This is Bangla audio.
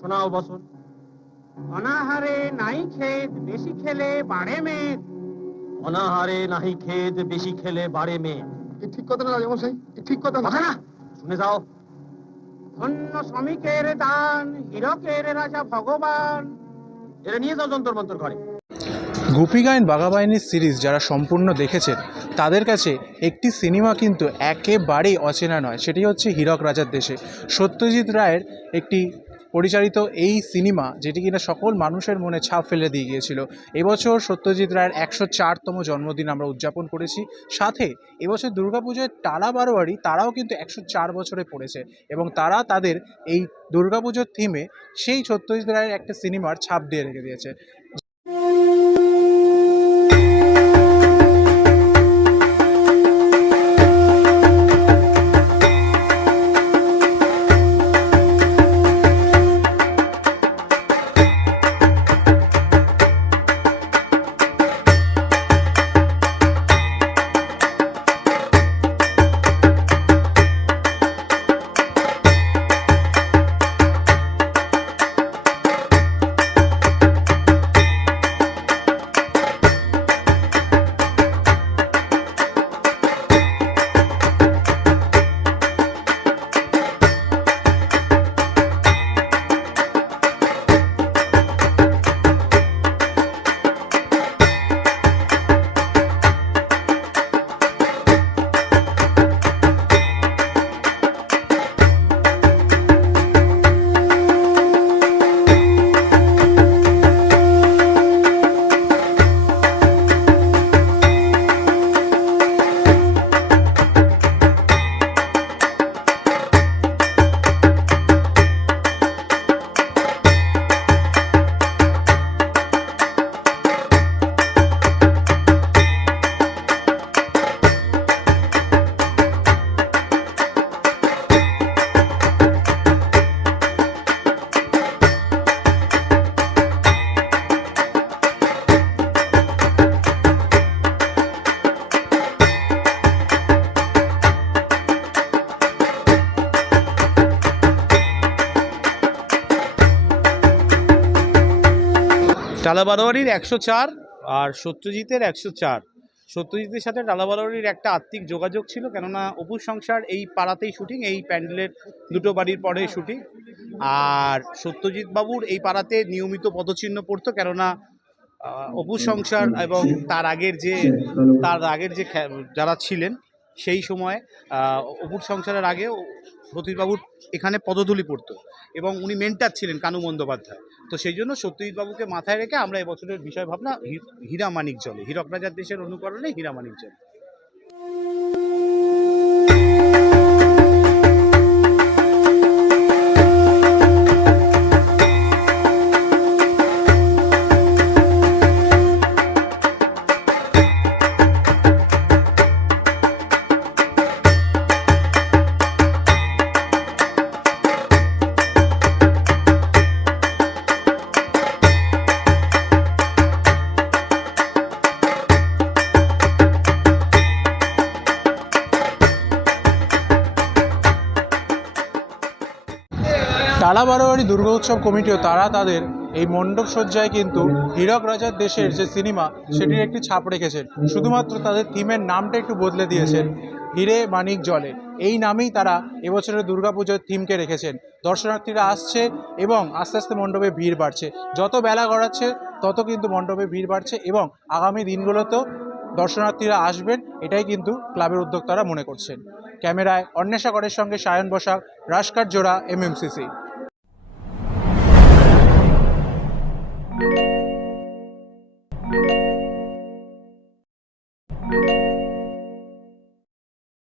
শোনাও বসন। অনাহারে নাই খেত বেশি খেলে বাড়ে মেদ। অনাহারে নাহি খেদ বেশি খেলে বাড়ে মেয়ে এ ঠিক কথা না রাজামশাই এ ঠিক কথা না। না শুনে যাও। ধন্য শ্রমিকের দান হীরকের রাজা ভগবান। এটা নিয়ে যাও যন্তর মন্তর ঘরে। গুপি গাইন বাঘাবাহিনীর সিরিজ যারা সম্পূর্ণ দেখেছেন তাদের কাছে একটি সিনেমা কিন্তু একেবারেই অচেনা নয় সেটি হচ্ছে হীরক রাজার দেশে। সত্যজিৎ রায়ের একটি পরিচালিত এই সিনেমা, যেটি কিনা সকল মানুষের মনে ছাপ ফেলে দিয়ে গিয়েছিল। এবছর সত্যজিৎ রায়ের একশো চারতম জন্মদিন আমরা উদযাপন করেছি। সাথে এবছর দুর্গাপুজোয় টালা বারোয়ারি, তারাও কিন্তু একশো চার বছরে পড়েছে এবং তারা তাদের এই দুর্গাপুজোর থিমে সেই সত্যজিৎ রায়ের একটা সিনেমার ছাপ দিয়ে রেখে দিয়েছে। টালা বারোয়ারির একশো চার আর সত্যজিতের একশো চার। সত্যজিতের সাথে টালা বারোয়ারির একটা আত্মিক যোগাযোগ ছিল, কেননা অপুর সংসার এই পাড়াতেই শুটিং, এই প্যান্ডেলের দুটো বাড়ির পরে শুটিং। আর সত্যজিৎ বাবুর এই পাড়াতে নিয়মিত পদচিহ্ন পড়তো, কেননা অপুর সংসার এবং তার আগের যে, তার আগের যে যারা ছিলেন, সেই সময় অপুর সংসারের আগে সতীশবাবুর এখানে পদধূলি পড়তো এবং উনি মেন্টার ছিলেন কানু বন্দ্যোপাধ্যায়। তো সেই জন্য সত্যজিৎবাবুকে মাথায় রেখে আমরা এবছরের বিষয় ভাবনা হীরা মানিক জলে হীরক রাজার দেশের অনুকরণে হীরা মানিক জলে। টালা বারোয়ারি দুর্গা উৎসব কমিটিও তারা তাদের এই মণ্ডপ সজ্জায় কিন্তু হীরক রাজার দেশের যে সিনেমা, সেটির একটি ছাপ রেখেছেন। শুধুমাত্র তাদের থিমের নামটা একটু বদলে দিয়েছেন হিরে মানিক জলে। এই নামেই তারা এবছরের দুর্গাপুজোর থিমকে রেখেছেন। দর্শনার্থীরা আসছে এবং আস্তে আস্তে মণ্ডপে ভিড় বাড়ছে। যত বেলা গড়াচ্ছে, তত কিন্তু মণ্ডপে ভিড় বাড়ছে এবং আগামী দিনগুলোতেও দর্শনার্থীরা আসবেন, এটাই কিন্তু ক্লাবের উদ্যোক্তারা মনে করছেন। ক্যামেরায় অন্বেষা করের সঙ্গে সায়ন বসাক, রাজকার জোড়া, এমএমসিসি।